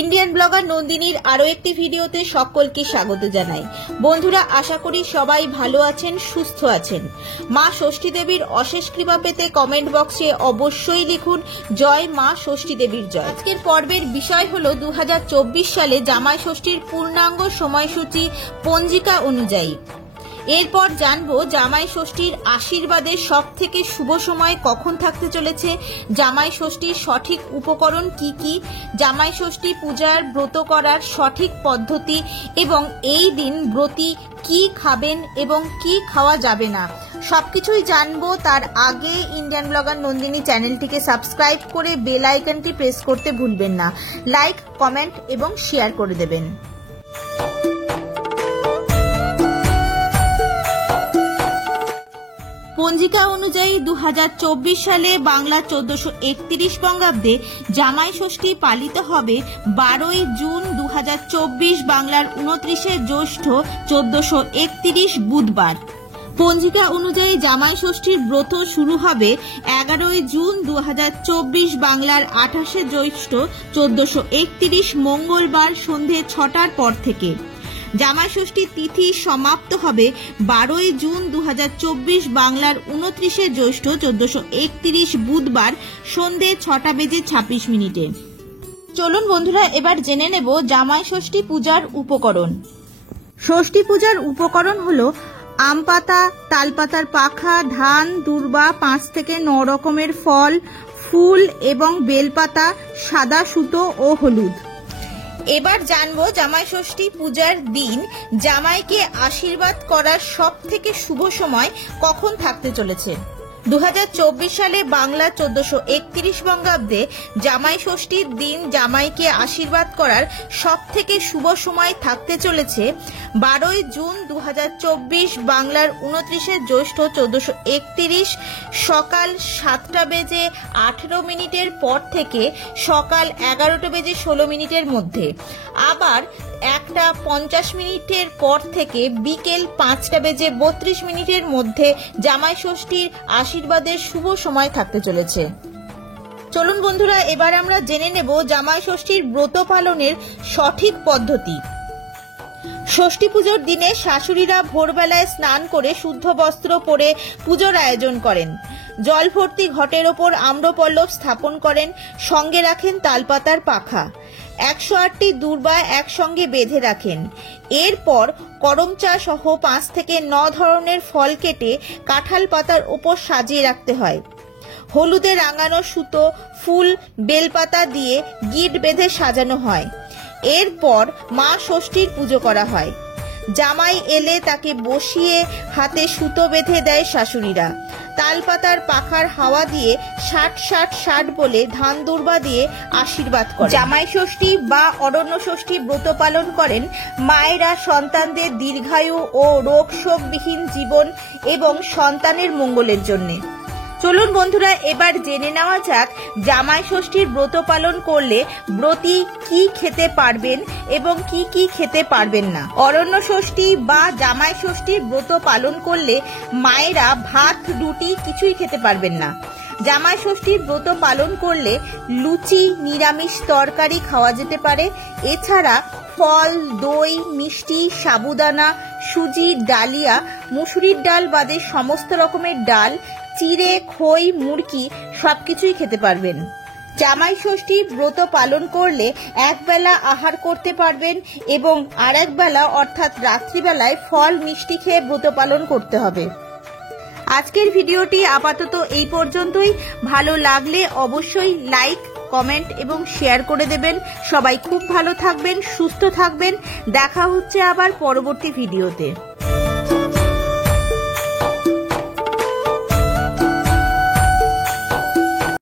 Indian blogger নন্দিনীর আরো একটি ভিডিওতে সকলকে স্বাগত জানাই। বন্ধুরা, আশা করি সবাই ভালো আছেন, সুস্থ আছেন। মা ষষ্ঠী দেবীর অশেষ কৃপা পেতে কমেন্ট বক্সে অবশ্যই লিখুন জয় মা ষষ্ঠী দেবীর জয়। আজকের পর্বের বিষয় হলো 2024 সালে জামাই ষষ্ঠীর পূর্ণাঙ্গ সময়সূচি পঞ্জিকা অনুযায়ী। এরপর জানবো জামাই ষষ্ঠীর আশীর্বাদের সব থেকে শুভ সময় কখন থাকতে চলেছে, জামাই ষষ্ঠীর সঠিক উপকরণ কি কি, জামাই ষষ্ঠী পূজার ব্রত করার সঠিক পদ্ধতি এবং এই দিন ব্রতী কি খাবেন এবং কি খাওয়া যাবে না, সবকিছুই জানবো। তার আগে ইন্ডিয়ান ব্লগার নন্দিনী চ্যানেলটিকে সাবস্ক্রাইব করে বেল আইকনটি প্রেস করতে ভুলবেন না। লাইক, কমেন্ট এবং শেয়ার করে দেবেন। পঞ্জিকা অনুযায়ী 2024 সালে বাংলা 1431 বঙ্গাব্দে জামাই ষষ্ঠী পালিত হবে 12ই জুন 2024, বাংলার 29শে জ্যৈষ্ঠ 1431 বুধবার। পঞ্জিকা অনুযায়ী জামাই ষষ্ঠীর ব্রত শুরু হবে 11ই জুন 2024, বাংলার 28শে জ্যৈষ্ঠ 1431 মঙ্গলবার সন্ধে 6টার পর থেকে। জামাই ষষ্ঠীর তিথি সমাপ্ত হবে 12ই জুন 2024, বাংলার 29শে জ্যৈষ্ঠ 1431 বুধবার সন্ধে 6:26। চলুন বন্ধুরা, এবার জেনে নেব জামাই ষষ্ঠী পূজার উপকরণ। ষষ্ঠী পূজার উপকরণ হলো আম পাতা, তালপাতার পাখা, ধান, দূর্বা, 5 থেকে 9 রকমের ফল, ফুল এবং বেলপাতা, সাদা সুতো ও হলুদ। এবার জানবো জামাই ষষ্ঠী পূজার দিন জামাইকে আশীর্বাদ করার সব থেকে শুভ সময় কখন থাকতে চলেছে। 2024 সালে বাংলা 1431 বঙ্গাব্দে জামাই ষষ্ঠীর দিন জামাইকে আশীর্বাদ করার সব থেকে শুভ সময় থাকতে চলেছে 12ই জুন 2024, বাংলার 29শে জ্যৈষ্ঠ 1431 সকাল 7:18 পর থেকে সকাল 11:16 মধ্যে, আবার 1:50 পর থেকে বিকেল 5:32 মধ্যে জামাই ষষ্ঠীর আশীর্বাদের শুভ সময় থাকতে চলেছে। চলুন বন্ধুরা, এবার আমরা জেনে নেব জামাই ষষ্ঠীর ব্রত পালনের সঠিক পদ্ধতি। ষষ্ঠী পুজোর দিনে শাশুড়িরা ভোরবেলায় স্নান করে শুদ্ধ বস্ত্র পরে পুজোর আয়োজন করেন, জল ভর্তি ঘটের ওপর আম্রপল্লব স্থাপন করেন, সঙ্গে রাখেন তালপাতার পাখা, 108টি দূর্বা একসঙ্গে বেঁধে রাখেন। এরপর করমচা সহ 5 থেকে 9 ধরনের ফল কেটে কাঁঠাল পাতার ওপর সাজিয়ে রাখতে হয়। হলুদে রাঙানো সুতো, ফুল, বেলপাতা দিয়ে গিট বেঁধে সাজানো হয়। এরপর মা ষষ্ঠীর পুজো করা হয়। জামাই এলে তাকে বসিয়ে হাতে সুতো বেঁধে দেয় শাশুড়িরা। তালপাতার পাখার হাওয়া দিয়ে 60-60-60 বলে ধান দূর্বা দিয়ে আশীর্বাদ করে। জামাই ষষ্ঠী বা অরণ্য ষষ্ঠী ব্রত পালন করেন মায়েরা সন্তানদের দীর্ঘায়ু ও রোগ শোকবিহীন জীবন এবং সন্তানের মঙ্গলের জন্য। চলুন বন্ধুরা, এবার জেনে নেওয়া যাক জামাই ষষ্ঠীর ব্রত পালন করলে ব্রতী কি খেতে পারবেন এবং কি কি খেতে পারবেন না। অরণ্য ষষ্ঠী বা জামাই ষষ্ঠীর ব্রত পালন করলে মায়েরা ভাত, রুটি কিছুই খেতে পারবেন না। জামাই ষষ্ঠীর ব্রত পালন করলে লুচি, নিরামিষ তরকারি খাওয়া যেতে পারে। এছাড়া ফল, দই, মিষ্টি, সাবুদানা, সুজি, ডালিয়া, মুসুরির ডাল বাদে সমস্ত রকমের ডাল, চিড়ে, খই, মুরকি সবকিছুই খেতে পারবেন। জামাই ষষ্ঠী ব্রত পালন করলে একবেলা আহার করতে পারবেন এবং আরেক বেলা অর্থাৎ রাত্রিবেলায় ফল, মিষ্টি খেয়ে ব্রত পালন করতে হবে। আজকের ভিডিওটি আপাতত এই পর্যন্তই। ভালো লাগলে অবশ্যই লাইক, কমেন্ট এবং শেয়ার করে দেবেন। সবাই খুব ভালো থাকবেন, সুস্থ থাকবেন। দেখা হচ্ছে আবার পরবর্তী ভিডিওতে।